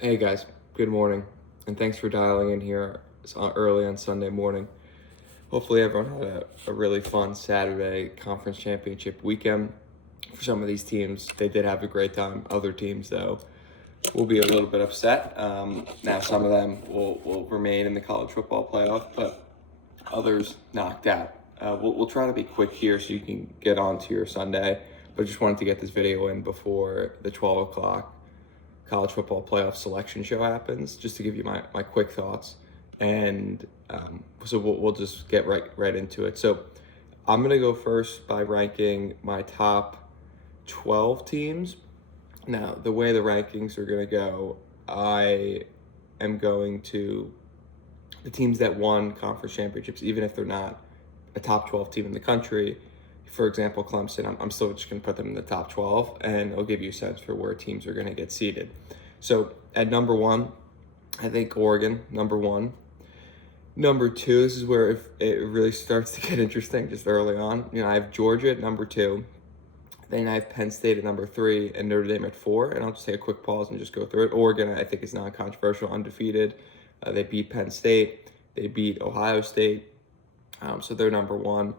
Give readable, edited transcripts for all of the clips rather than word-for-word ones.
Hey guys, good morning, and thanks for dialing in here early on Sunday morning. Hopefully, everyone had a really fun Saturday conference championship weekend. For some of these teams, they did have a great time. Other teams, though, will be a little bit upset. Now, some of them will remain in the college football playoff, but others knocked out. We'll try to be quick here so you can get on to your Sunday, but just wanted to get this video in before the 12 o'clock college football playoff selection show happens, just to give you my quick thoughts. And so we'll just get right into it. So I'm going to go first by ranking my top 12 teams. Now, the way the rankings are going to go, I am going to the teams that won conference championships, even if they're not a top 12 team in the country. For example, Clemson, I'm still just going to put them in the top 12, and it'll give you a sense for where teams are going to get seeded. So at number one, I think Oregon, number one. Number two, this is where it really starts to get interesting just early on. I have Georgia at number two. Then I have Penn State at number three and Notre Dame at four. And I'll just take a quick pause and just go through it. Oregon, I think, is non-controversial, undefeated. They beat Penn State. They beat Ohio State. So they're number one.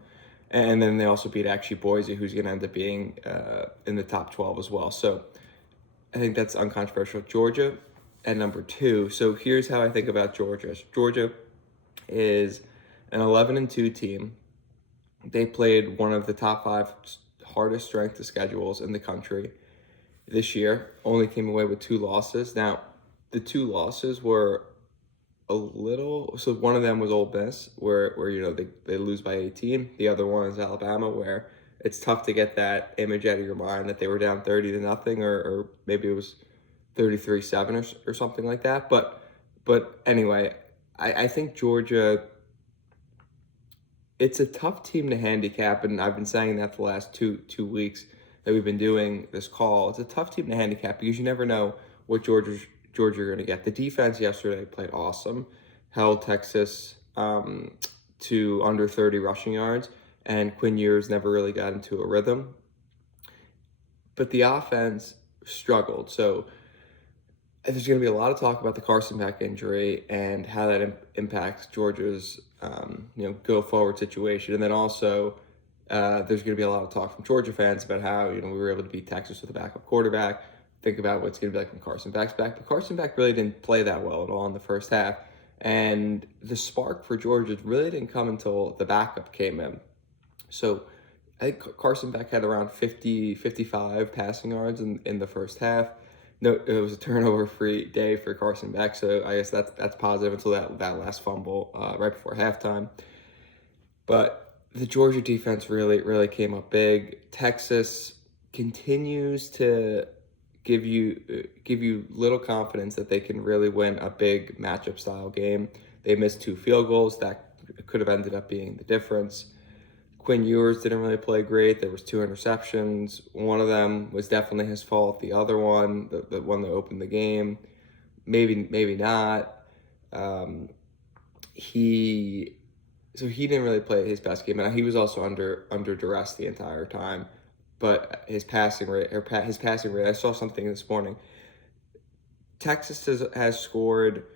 And then they also beat actually Boise, who's going to end up being in the top 12 as well. So I think that's uncontroversial. Georgia at number two. So here's how I think about Georgia. Georgia is an 11-2 team. They played one of the top five hardest strength of schedules in the country this year. Only came away with two losses. Now, the two losses were so one of them was Ole Miss, where they lose by 18. The other one is Alabama, where it's tough to get that image out of your mind that they were down 30-0, or maybe it was 33-7 or something like that. But anyway, I think Georgia, it's a tough team to handicap, and I've been saying that the last two weeks that we've been doing this call. It's a tough team to handicap because you never know what Georgia you're going to get. The defense yesterday played awesome, held Texas to under 30 rushing yards, and Quinn Ewers never really got into a rhythm. But the offense struggled. So there's going to be a lot of talk about the Carson Beck injury and how that impacts Georgia's go forward situation. And then also there's going to be a lot of talk from Georgia fans about how we were able to beat Texas with a backup quarterback. Think about what's going to be like when Carson Beck's back. But Carson Beck really didn't play that well at all in the first half. And the spark for Georgia really didn't come until the backup came in. So I think Carson Beck had around 55 passing yards in the first half. No, it was a turnover-free day for Carson Beck, so I guess that's positive until that last fumble right before halftime. But the Georgia defense really came up big. Texas continues to give you little confidence that they can really win a big matchup style game. They missed two field goals that could have ended up being the difference. Quinn Ewers didn't really play great. There was two interceptions. One of them was definitely his fault. The other one, the one that opened the game, maybe not. He didn't really play his best game, and he was also under duress the entire time. But his passing rate, I saw something this morning. Texas has scored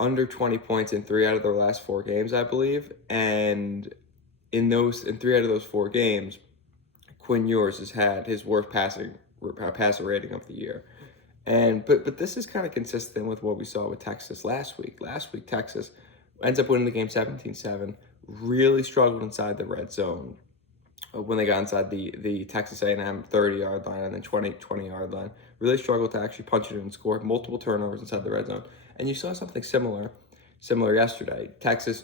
under 20 points in 3 out of their last 4 games, I believe, and in 3 out of those 4 games, Quinn Ewers has had his worst passer rating of the year. But this is kind of consistent with what we saw with Texas last week. Last week, Texas ends up winning the game 17-7, really struggled inside the red zone when they got inside the Texas A&M 30-yard line and then 20-yard line. Really struggled to actually punch it in and score, multiple turnovers inside the red zone. And you saw something similar yesterday. Texas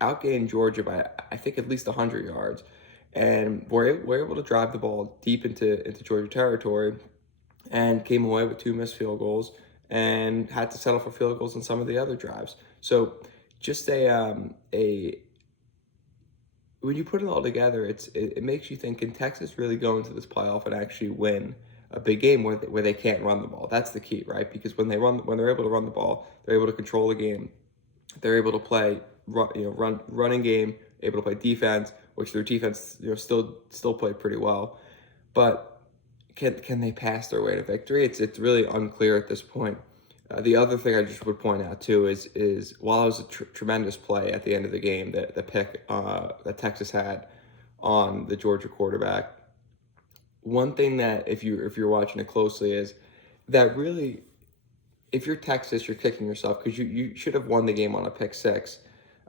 outgained Georgia by, I think, at least 100 yards. And we're able to drive the ball deep into Georgia territory and came away with 2 missed field goals and had to settle for field goals in some of the other drives. So just when you put it all together, it makes you think, can Texas really go into this playoff and actually win a big game where they can't run the ball? That's the key, right? Because when they're able to run the ball, they're able to control the game. They're able to play running game, able to play defense, which their defense still played pretty well. But can they pass their way to victory? It's really unclear at this point. The other thing I just would point out too is while it was a tremendous play at the end of the game, the pick that Texas had on the Georgia quarterback. One thing that if you're watching it closely is that really, if you're Texas, you're kicking yourself because you should have won the game on a pick six.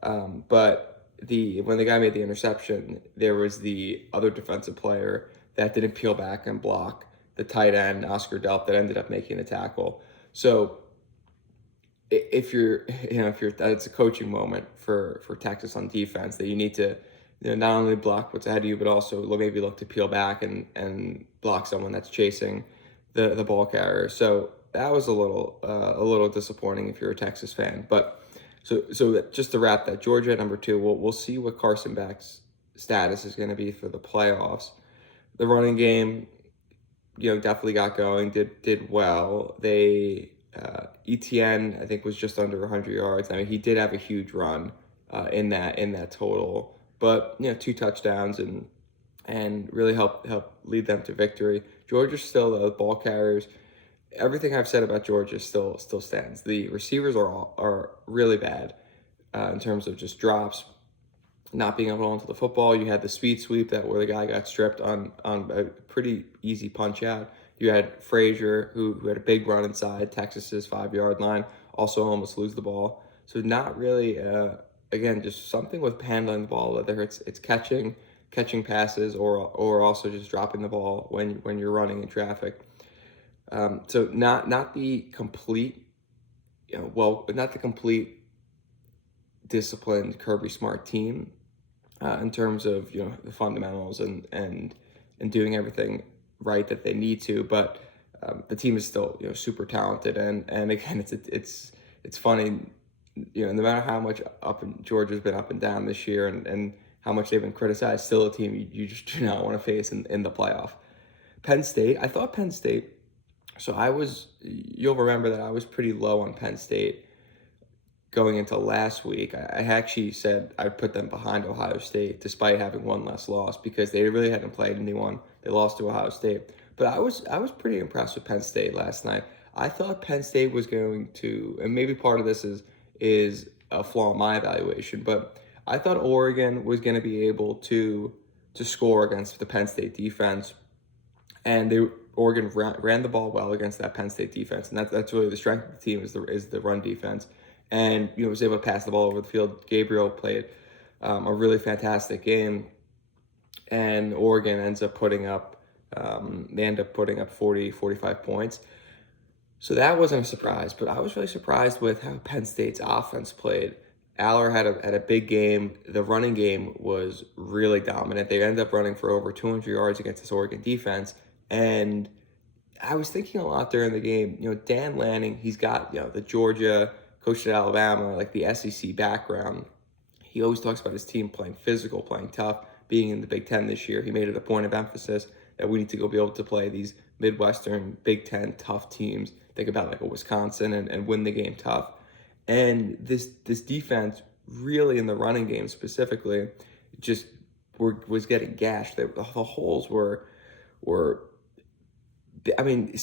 But when the guy made the interception, there was the other defensive player that didn't peel back and block the tight end, Oscar Delp, that ended up making the tackle. So if you're that's a coaching moment for Texas on defense, that you need to not only block what's ahead of you, but also maybe look to peel back and block someone that's chasing the ball carrier. So that was a little disappointing if you're a Texas fan. But so just to wrap that, Georgia at number 2. We'll see what Carson Beck's status is going to be for the playoffs. The running game, definitely got going. Did well. ETN, I think, was just under 100 yards. I mean, he did have a huge run in that total, but 2 touchdowns and really helped lead them to victory. Georgia's still the ball carriers. Everything I've said about Georgia still stands. The receivers are really bad in terms of just drops, not being able to hold onto the football. You had the speed sweep where the guy got stripped on a pretty easy punch out. You had Frazier, who had a big run inside Texas's 5-yard line, also almost lose the ball. So not really, again, just something with handling the ball, whether it's catching passes or also just dropping the ball when you're running in traffic. So not the complete, not the complete disciplined Kirby Smart team in terms of the fundamentals and doing everything right that they need to, but the team is still super talented, and again it's funny, no matter how much Georgia's been up and down this year and how much they've been criticized, still a team you just do not want to face in the playoff. Penn State, I thought Penn State, so you'll remember that I was pretty low on Penn State going into last week. I actually said I'd put them behind Ohio State despite having one less loss because they really hadn't played anyone. They lost to Ohio State. But I was pretty impressed with Penn State last night. I thought Penn State was going to, and maybe part of this is a flaw in my evaluation, but I thought Oregon was going to be able to score against the Penn State defense, and Oregon ran the ball well against that Penn State defense, and that's really the strength of the team is the run defense. And was able to pass the ball over the field. Gabriel played a really fantastic game, and Oregon ends up putting up 45 points. So that wasn't a surprise, but I was really surprised with how Penn State's offense played. Aller had a big game. The running game was really dominant. They ended up running for over 200 yards against this Oregon defense, and I was thinking a lot during the game. Dan Lanning, he's got the Georgia, coached at Alabama, like the SEC background. He always talks about his team playing physical, playing tough, being in the Big Ten this year. He made it a point of emphasis that we need to go be able to play these Midwestern Big Ten tough teams. Think about like a Wisconsin and win the game tough. And this defense, really in the running game specifically, just was getting gashed. The holes were I mean,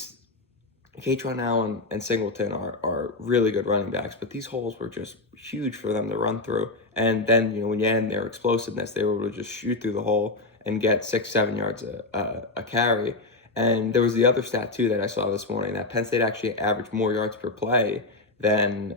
Katron Allen and Singleton are really good running backs, but these holes were just huge for them to run through. And then, when you add in their explosiveness, they were able to just shoot through the hole and get 6-7 yards a carry. And there was the other stat, too, that I saw this morning, that Penn State actually averaged more yards per play than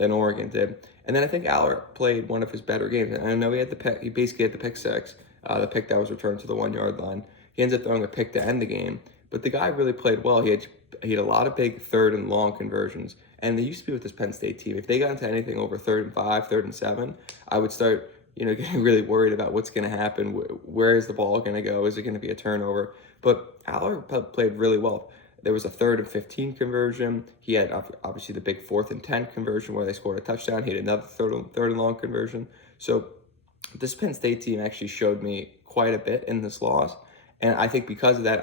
Oregon did. And then I think Aller played one of his better games. And I know he had the pick. He basically had the pick six, the pick that was returned to the 1-yard line. He ends up throwing a pick to end the game. But the guy really played well. He had a lot of big 3rd and long conversions. And they used to be with this Penn State team, if they got into anything over 3rd and 5, 3rd and 7, I would start, getting really worried about what's going to happen. Where is the ball going to go? Is it going to be a turnover? But Aller played really well. There was a 3rd and 15 conversion. He had obviously the big 4th and 10 conversion where they scored a touchdown. He had another 3rd and long conversion. So this Penn State team actually showed me quite a bit in this loss. And I think because of that,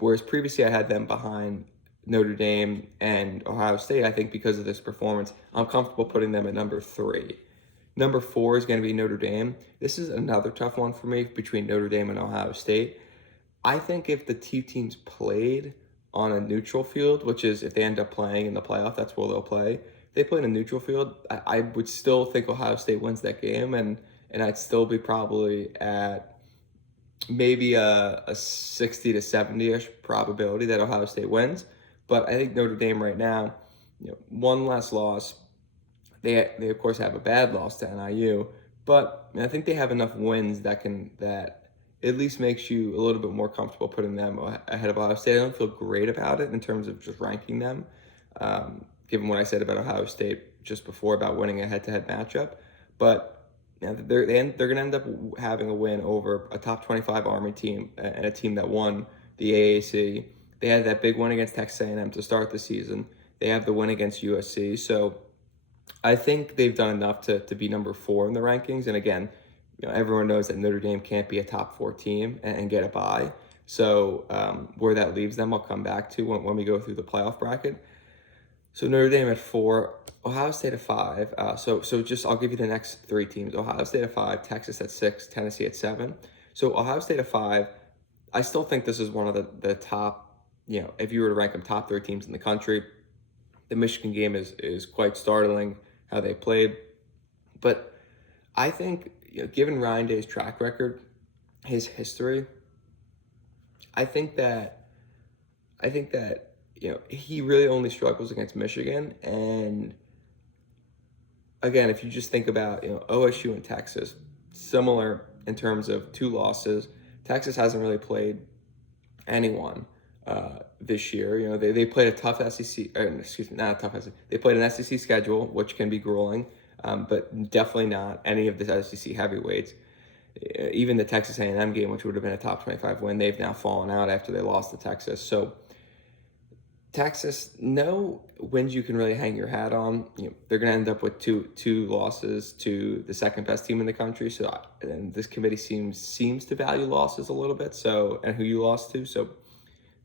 whereas previously I had them behind Notre Dame and Ohio State, I think because of this performance, I'm comfortable putting them at number 3. Number 4 is going to be Notre Dame. This is another tough one for me between Notre Dame and Ohio State. I think if the two teams played on a neutral field, which is if they end up playing in the playoff, that's where they'll play. If they play in a neutral field, I would still think Ohio State wins that game, and I'd still be probably at maybe a 60 to 70-ish probability that Ohio State wins. But I think Notre Dame right now, one less loss. They of course have a bad loss to NIU, but I think they have enough wins that at least makes you a little bit more comfortable putting them ahead of Ohio State. I don't feel great about it in terms of just ranking them, given what I said about Ohio State just before about winning a head-to-head matchup. But they're going to end up having a win over a top 25 Army team and a team that won the AAC. They had that big win against Texas A&M to start the season. They have the win against USC. So I think they've done enough to be number 4 in the rankings. And again, everyone knows that Notre Dame can't be a top 4 team and get a bye. So where that leaves them, I'll come back to when we go through the playoff bracket. So Notre Dame at 4, Ohio State at 5. So just I'll give you the next 3 teams. Ohio State at 5, Texas at 6, Tennessee at 7. So Ohio State at 5, I still think this is one of the top, if you were to rank them top 3 teams in the country. The Michigan game is quite startling how they played. But I think, given Ryan Day's track record, his history, I think that he really only struggles against Michigan. And again, if you just think about OSU and Texas, similar in terms of 2 losses. Texas hasn't really played anyone this year. They played a tough SEC, not a tough SEC. They played an SEC schedule, which can be grueling, but definitely not any of the SEC heavyweights. Even the Texas A&M game, which would have been a top 25 win, they've now fallen out after they lost to Texas. So Texas, no wins you can really hang your hat on. They're going to end up with two losses to the second best team in the country. So, and this committee seems to value losses a little bit. So, and who you lost to, so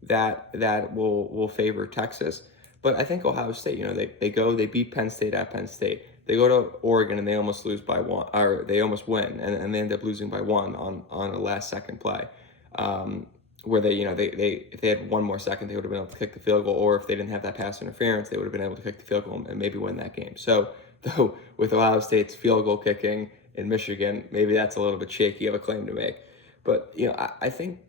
that will favor Texas. But I think Ohio State, they beat Penn State at Penn State. They go to Oregon and they almost lose by 1, or they almost win, and they end up losing by 1 on a last second play. Where they if they had 1 more second, they would have been able to kick the field goal, or if they didn't have that pass interference, they would have been able to kick the field goal and maybe win that game. So, though with Ohio State's field goal kicking in Michigan, maybe that's a little bit shaky of a claim to make. But I think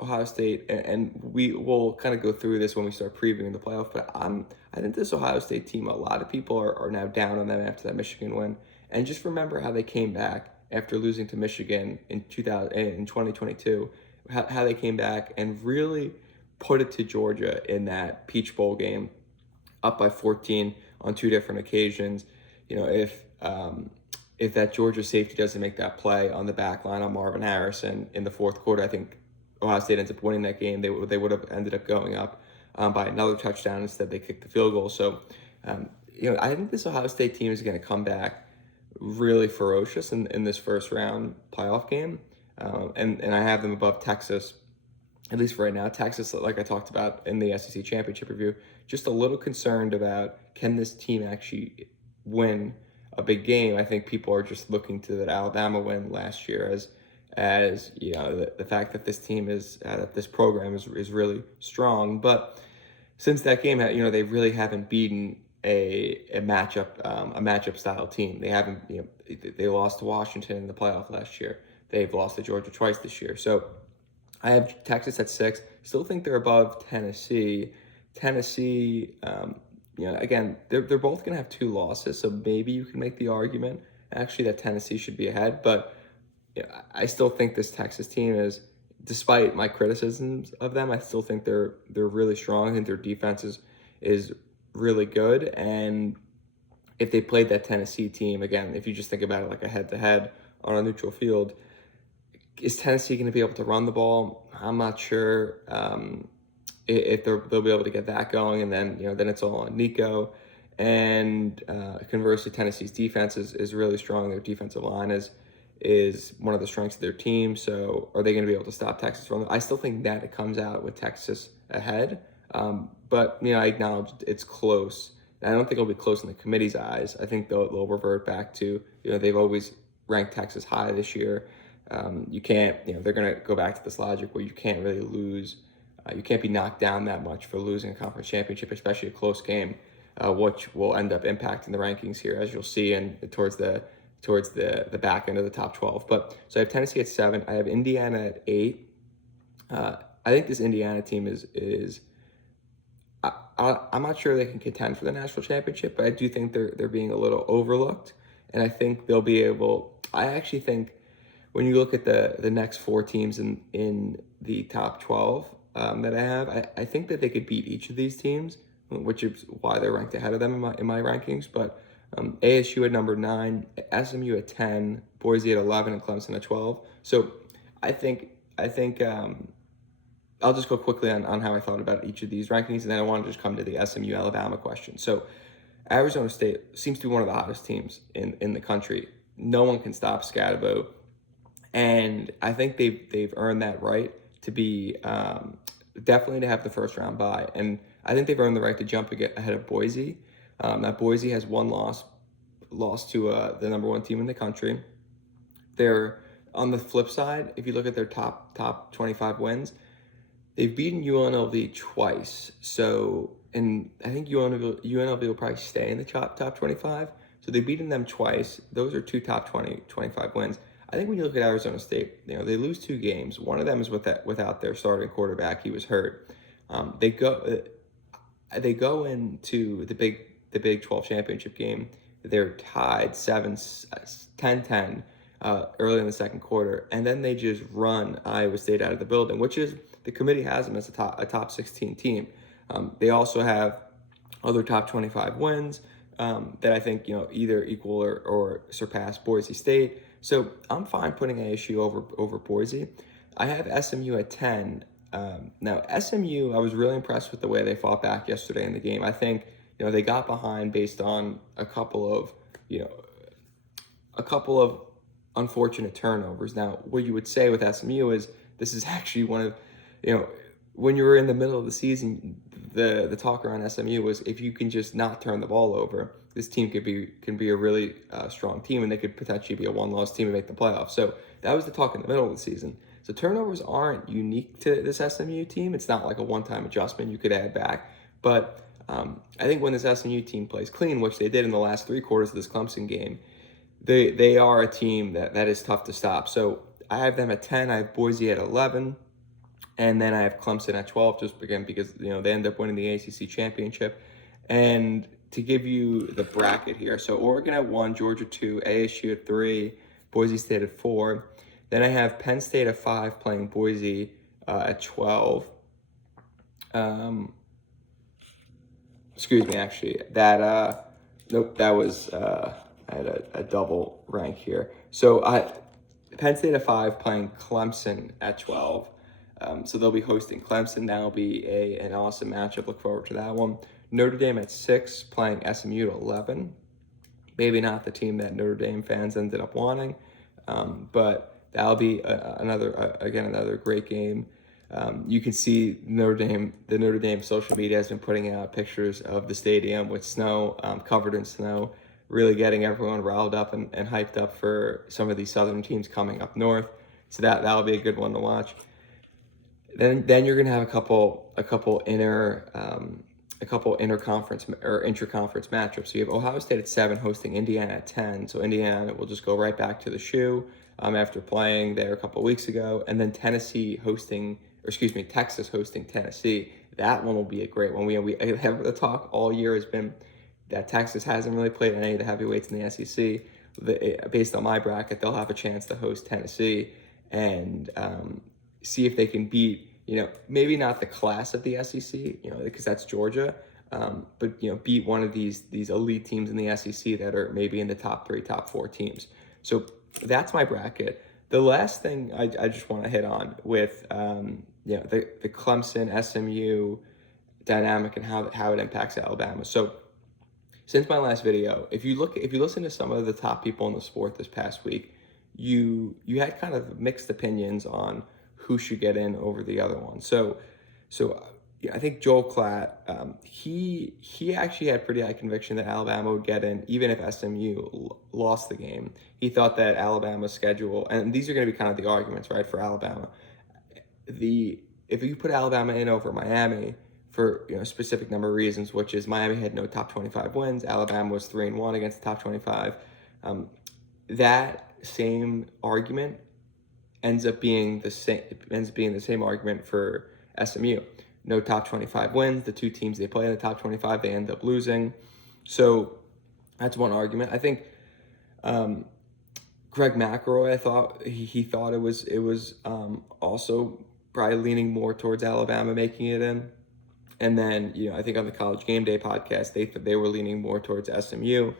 Ohio State, and we will kind of go through this when we start previewing the playoff. But I think this Ohio State team, a lot of people are now down on them after that Michigan win, and just remember how they came back after losing to Michigan in 2022, how they came back and really put it to Georgia in that Peach Bowl game, up by 14 on 2 different occasions. If that Georgia safety doesn't make that play on the back line on Marvin Harrison in the 4th quarter, I think Ohio State ends up winning that game. They would have ended up going up by another touchdown. Instead, they kicked the field goal. So, I think this Ohio State team is going to come back really ferocious in this first round playoff game. And I have them above Texas, at least for right now. Texas, like I talked about in the SEC championship review, just a little concerned about, can this team actually win a big game? I think people are just looking to that Alabama win last year as the fact that this team this program is really strong. But since that game, they really haven't beaten a matchup style team. They haven't, they lost to Washington in the playoff last year. They've lost to Georgia twice this year. So I have Texas at 6. Still think they're above Tennessee. Tennessee, again, they're both going to have 2 losses. So maybe you can make the argument actually that Tennessee should be ahead. But I still think this Texas team is, despite my criticisms of them, I still think they're really strong. I think their defense is really good. And if they played that Tennessee team, again, if you just think about it like a head-to-head on a neutral field, is Tennessee going to be able to run the ball? I'm not sure if they'll be able to get that going. And then, then it's all on Nico. And conversely, Tennessee's defense is really strong. Their defensive line is one of the strengths of their team. So are they going to be able to stop Texas from them? I still think that it comes out with Texas ahead. But, I acknowledge it's close. I don't think it'll be close in the committee's eyes. I think they'll revert back to, they've always ranked Texas high this year. You can't, they're going to go back to this logic where you can't really lose. You can't be knocked down that much for losing a conference championship, especially a close game, which will end up impacting the rankings here, as you'll see, and towards the back end of the top 12. But so I have Tennessee at 7. I have Indiana at 8. I think this Indiana team is I'm not sure they can contend for the national championship, but I do think they're being a little overlooked, and I think they'll be able. I actually think when you look at the next 4 teams in the top 12 that I have, I think that they could beat each of these teams, which is why they're ranked ahead of them in my rankings. But ASU at number 9, SMU at 10, Boise at 11, and Clemson at 12. So I think I'll just go quickly on how I thought about each of these rankings, and then I want to just come to the SMU Alabama question. So Arizona State seems to be one of the hottest teams in the country. No one can stop Scatterbo, and I think they've earned that right to be definitely to have the first round bye, and I think they've earned the right to jump ahead of Boise. Now Boise has one loss to the number 1 team in the country. They're on the flip side. If you look at their top 25 wins, they've beaten UNLV twice. So, and I think UNLV will probably stay in the top 25. So they've beaten them twice. Those are 2 top 25 wins. I think when you look at Arizona State, they lose 2 games. One of them is without their starting quarterback. He was hurt. They go into the Big 12 championship game. They're tied 10-10 early in the second quarter, and then they just run Iowa State out of the building, which is the committee has them as a top 16 team. They also have other top 25 wins that I think either equal or surpass Boise State. So I'm fine putting ASU over Boise. I have SMU at 10. Now SMU, I was really impressed with the way they fought back yesterday in the game. I think they got behind based on a couple of unfortunate turnovers. Now, what you would say with SMU is this is actually one of, when you were in the middle of the season, the talk around SMU was if you can just not turn the ball over, this team can be a really strong team, and they could potentially be a 1-loss team and make the playoffs. So that was the talk in the middle of the season. So turnovers aren't unique to this SMU team. It's not like a one-time adjustment you could add back. But I think when this SMU team plays clean, which they did in the last 3 quarters of this Clemson game, they are a team that is tough to stop. So I have them at 10. I have Boise at 11. And then I have Clemson at 12, just again because they end up winning the ACC championship. And to give you the bracket here, so Oregon at 1, Georgia 2, ASU at 3, Boise State at 4. Then I have Penn State at 5 playing Boise at 12. Excuse me, actually, nope, that was I had a double rank here. So Penn State at 5 playing Clemson at 12. So they'll be hosting Clemson. That'll be an awesome matchup. Look forward to that one. Notre Dame at 6 playing SMU at 11. Maybe not the team that Notre Dame fans ended up wanting, but that'll be another great game. You can see the Notre Dame social media has been putting out pictures of the stadium with snow, covered in snow, really getting everyone riled up and hyped up for some of these Southern teams coming up north. So that'll be a good one to watch. Then you're gonna have a couple interconference or intra-conference matchups. So you have Ohio State at 7 hosting Indiana at 10. So Indiana will just go right back to the shoe after playing there a couple weeks ago, and then Texas hosting Tennessee. That one will be a great one. We have the talk all year has been that Texas hasn't really played any of the heavyweights in the SEC. Based on my bracket, they'll have a chance to host Tennessee and see if they can beat, maybe not the class of the SEC, because that's Georgia, but beat one of these elite teams in the SEC that are maybe in the top 3, top 4 teams. So that's my bracket. The last thing I just want to hit on with the Clemson SMU dynamic and how it impacts Alabama. So since my last video, if you listen to some of the top people in the sport this past week, you had kind of mixed opinions on who should get in over the other one. So Yeah, I think Joel Klatt, he actually had pretty high conviction that Alabama would get in, even if SMU lost the game. He thought that Alabama's schedule, and these are going to be kind of the arguments, right, for Alabama. The If you put Alabama in over Miami for a specific number of reasons, which is Miami had no top 25 wins, Alabama was 3-1 against the top 25. That same argument ends up being the same argument for SMU. No top 25 wins. The two teams they play in the top 25, they end up losing. So that's one argument. I think Greg McElroy, I thought he thought it was also probably leaning more towards Alabama making it in. And then, I think on the College Game Day podcast, they were leaning more towards SMU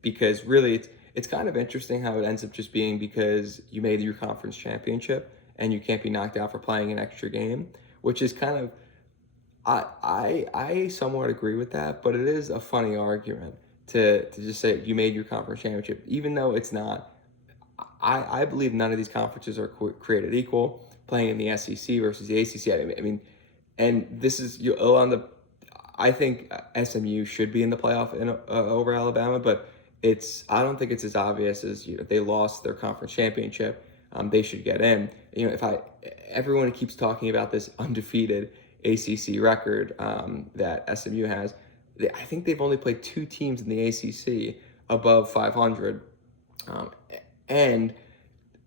because really it's kind of interesting how it ends up just being because you made your conference championship and you can't be knocked out for playing an extra game, which is kind of I somewhat agree with that, but it is a funny argument to just say you made your conference championship, even though it's not. I believe none of these conferences are created equal. Playing in the SEC versus the ACC, I mean, and this is on the. I think SMU should be in the playoff over Alabama, but I don't think it's as obvious as they lost their conference championship. They should get in. Everyone keeps talking about this undefeated ACC record that SMU has. I think they've only played two teams in the ACC above 500, and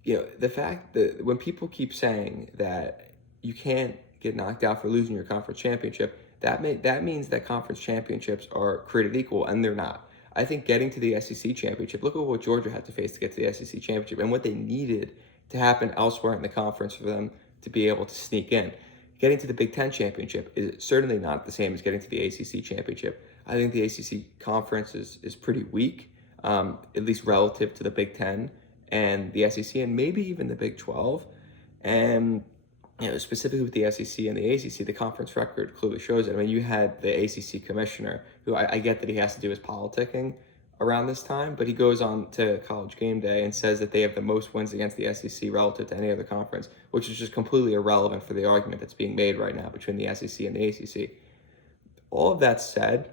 the fact that when people keep saying that you can't get knocked out for losing your conference championship, that means that conference championships are created equal, and they're not. I think getting to the SEC championship, look at what Georgia had to face to get to the SEC championship and what they needed to happen elsewhere in the conference for them to be able to sneak in. Getting to the Big Ten championship is certainly not the same as getting to the ACC championship. I think the ACC conference is pretty weak, at least relative to the Big Ten and the SEC, and maybe even the Big 12. And specifically with the SEC and the ACC, the conference record clearly shows it. I mean, you had the ACC commissioner, who I get that he has to do his politicking around this time, but he goes on to College Game Day and says that they have the most wins against the SEC relative to any other conference, which is just completely irrelevant for the argument that's being made right now between the SEC and the ACC. All of that said,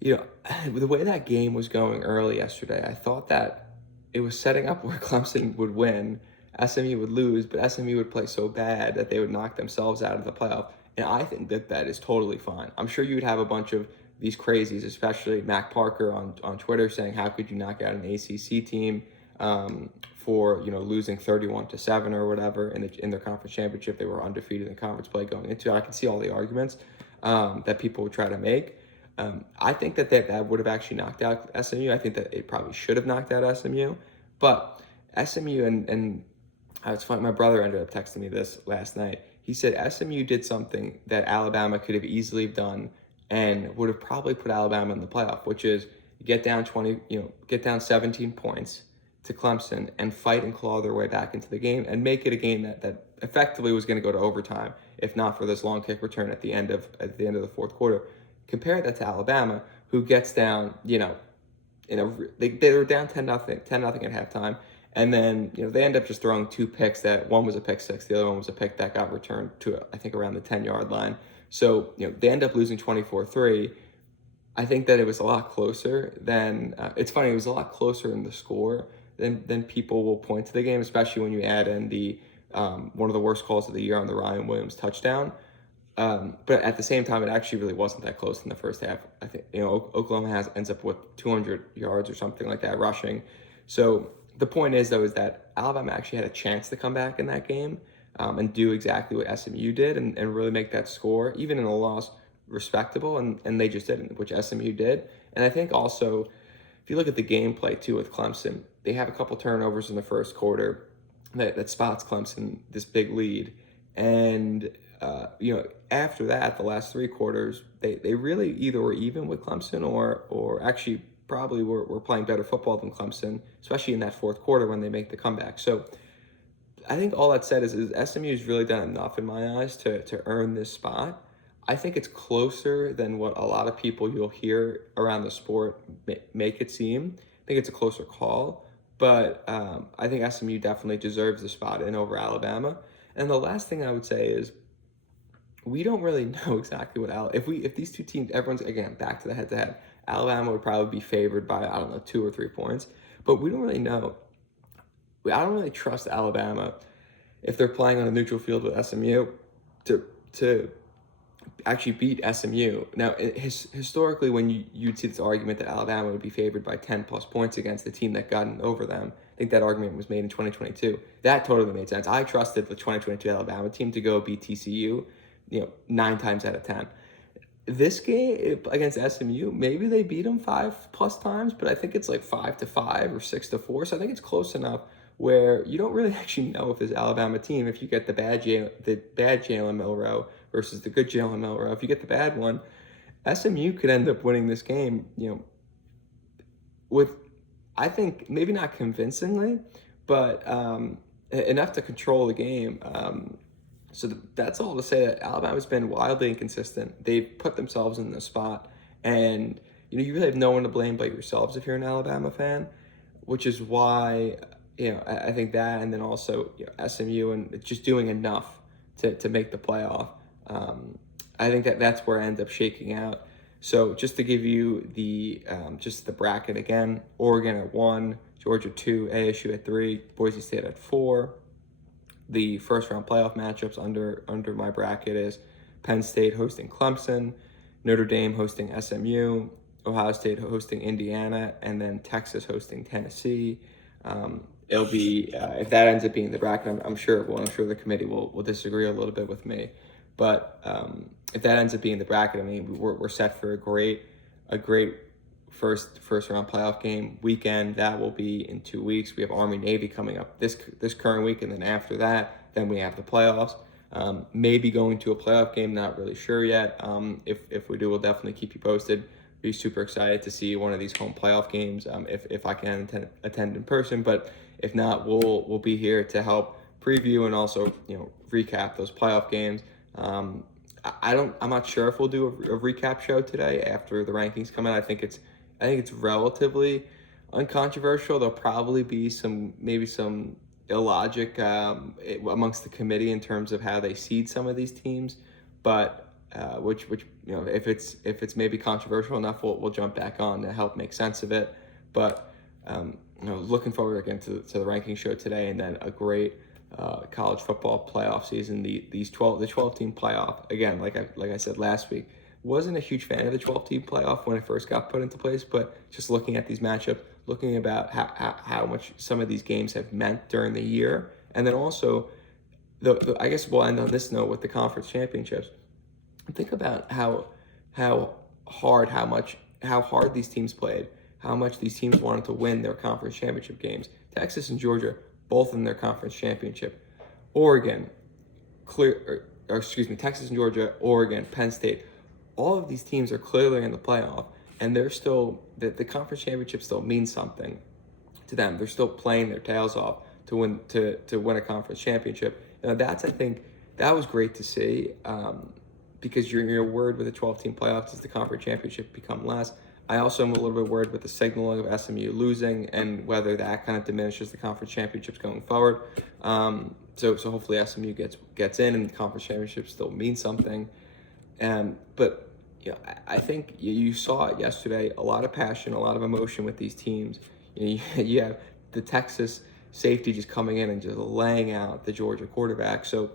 the way that game was going early yesterday, I thought that it was setting up where Clemson would win, SMU would lose, but SMU would play so bad that they would knock themselves out of the playoff. And I think that is totally fine. I'm sure you would have a bunch of these crazies, especially Mac Parker on Twitter, saying, how could you knock out an ACC team for losing 31-7 or whatever in their conference championship? They were undefeated in conference play going into. I can see all the arguments that people would try to make. I think that would have actually knocked out SMU. I think that it probably should have knocked out SMU, but SMU and it's funny. My brother ended up texting me this last night. He said SMU did something that Alabama could have easily done and would have probably put Alabama in the playoff, which is get down 17 points to Clemson and fight and claw their way back into the game and make it a game that effectively was going to go to overtime, if not for this long kick return at the end of the fourth quarter. Compare that to Alabama, who gets down, they were down 10-0 at halftime. And then, they end up just throwing two picks. That one was a pick six, the other one was a pick that got returned to, I think, around the 10-yard line. So, they end up losing 24-3. I think that it was a lot closer than, it's funny, it was a lot closer in the score than people will point to the game, especially when you add in the one of the worst calls of the year on the Ryan Williams touchdown. But at the same time, it actually really wasn't that close in the first half. I think, Oklahoma ends up with 200 yards or something like that rushing. So the point is, though, is that Alabama actually had a chance to come back in that game and do exactly what SMU did and really make that score, even in a loss, respectable, and they just didn't, which SMU did. And I think also, if you look at the gameplay, too, with Clemson, they have a couple turnovers in the first quarter that spots Clemson this big lead. And, after that, the last three quarters, they really either were even with Clemson or actually probably were playing better football than Clemson, especially in that fourth quarter when they make the comeback. So I think all that said is SMU's really done enough in my eyes to earn this spot. I think it's closer than what a lot of people you'll hear around the sport make it seem. I think it's a closer call, but I think SMU definitely deserves the spot in over Alabama. And the last thing I would say is, we don't really know exactly if these two teams, everyone's again back to the head-to-head. Alabama would probably be favored by, I don't know, 2 or 3 points, but we don't really know. I don't really trust Alabama if they're playing on a neutral field with SMU to actually beat SMU. Now, historically, when you'd see this argument that Alabama would be favored by 10 plus points against the team that got over them, I think that argument was made in 2022. That totally made sense. I trusted the 2022 Alabama team to go beat TCU, 9 times out of 10. This game against SMU, maybe they beat them 5 plus times, but I think it's like 5-5 or 6-4. So I think it's close enough where you don't really actually know if this Alabama team, if you get the bad Jalen Milroe versus the good Jalen Milroe, if you get the bad one, SMU could end up winning this game, with, I think, maybe not convincingly, but enough to control the game. So that's all to say that Alabama's been wildly inconsistent. They've put themselves in the spot, and you really have no one to blame but yourselves if you're an Alabama fan, which is why I think that, and then also SMU and just doing enough to make the playoff. I think that's where I end up shaking out. So just to give you the just the bracket again: Oregon at 1, Georgia 2, ASU at 3, Boise State at 4. The first round playoff matchups under my bracket is Penn State hosting Clemson, Notre Dame hosting SMU, Ohio State hosting Indiana, and then Texas hosting Tennessee. It'll be if that ends up being the bracket, I'm sure the committee will disagree a little bit with me, but if that ends up being the bracket, I mean we're set for a great first round playoff game weekend. That will be in 2 weeks. We have Army Navy coming up this current week, and then after that, then we have the playoffs. Maybe going to a playoff game, not really sure yet. If we do, we'll definitely keep you posted. Be super excited to see one of these home playoff games. If I can attend in person, but if not, we'll be here to help preview and also recap those playoff games. I'm not sure if we'll do a recap show today after the rankings come out. I think it's relatively uncontroversial. There'll probably be some illogic amongst the committee in terms of how they seed some of these teams, but which if it's maybe controversial enough, we'll jump back on to help make sense of it. But looking forward again to the ranking show today, and then a great college football playoff season. The 12 team playoff again, like I said last week. Wasn't a huge fan of the 12-team playoff when it first got put into place, but just looking at these matchups, looking about how much some of these games have meant during the year, and then also, I guess we'll end on this note with the conference championships. Think about how hard these teams played, how much these teams wanted to win their conference championship games. Texas and Georgia, both in their conference championship. Oregon, Texas and Georgia, Oregon, Penn State. All of these teams are clearly in the playoff, and they're still the conference championship still means something to them. They're still playing their tails off to win a conference championship. I think that was great to see, because your word with the 12-team playoffs is the conference championship become less. I also am a little bit worried with the signaling of SMU losing and whether that kind of diminishes the conference championships going forward. So hopefully SMU gets in, and the conference championship still means something. But I think you saw it yesterday. A lot of passion, a lot of emotion with these teams. You have the Texas safety just coming in and just laying out the Georgia quarterback. So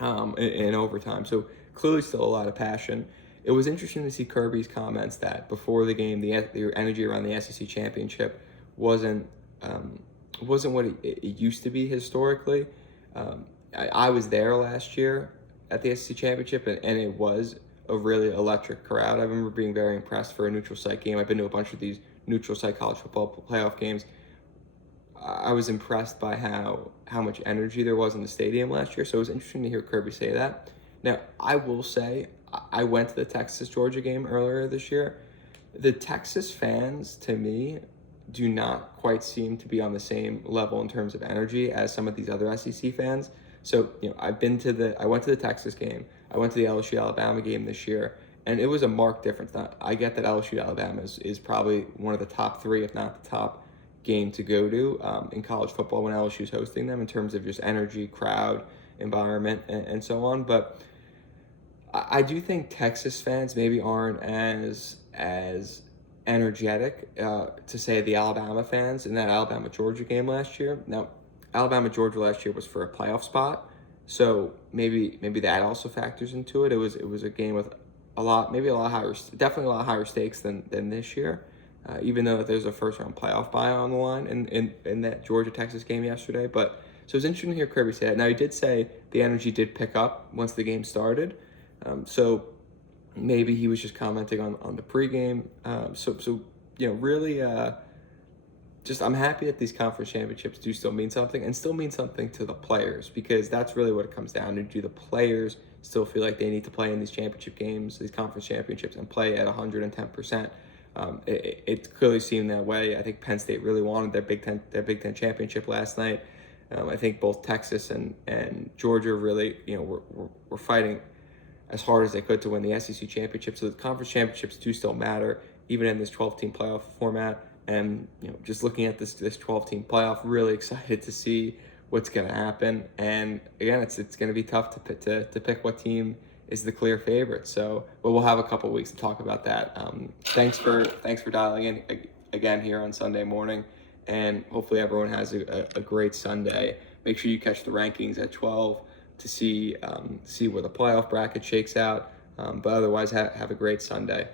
in overtime. So clearly still a lot of passion. It was interesting to see Kirby's comments that before the game, the energy around the SEC championship wasn't what it used to be historically. I was there last year at the SEC championship, and it was a really electric crowd. I remember being very impressed for a neutral site game. I've been to a bunch of these neutral site college football playoff games. I was impressed by how much energy there was in the stadium last year. So it was interesting to hear Kirby say that. Now, I will say, I went to the Texas-Georgia game earlier this year. The Texas fans, to me, do not quite seem to be on the same level in terms of energy as some of these other SEC fans. So, I went to the Texas game. I went to the LSU-Alabama game this year, and it was a marked difference. Now, I get that LSU-Alabama is probably one of the top 3, if not the top game to go to in college football when LSU is hosting them in terms of just energy, crowd, environment, and so on. But I do think Texas fans maybe aren't as energetic to say the Alabama fans in that Alabama Georgia game last year. Now, Alabama Georgia last year was for a playoff spot, so maybe that also factors into it. It was a game with a lot higher, definitely a lot higher stakes than this year. Even though there's a first round playoff bye on the line in that Georgia Texas game yesterday, but so it's interesting to hear Kirby say that. Now he did say the energy did pick up once the game started. So maybe he was just commenting on the pregame. So really, just I'm happy that these conference championships do still mean something and still mean something to the players, because that's really what it comes down to. Do the players still feel like they need to play in these championship games, these conference championships, and play at 110%? It clearly seemed that way. I think Penn State really wanted their Big Ten championship last night. I think both Texas and Georgia really, were fighting as hard as they could to win the SEC championship. So the conference championships do still matter, even in this 12-team playoff format. And just looking at this 12-team playoff, really excited to see what's going to happen. And again, it's going to be tough to pick what team is the clear favorite. So, but we'll have a couple weeks to talk about that. Thanks for dialing in again here on Sunday morning, and hopefully everyone has a great Sunday. Make sure you catch the rankings at 12 to see where the playoff bracket shakes out. But otherwise, have a great Sunday.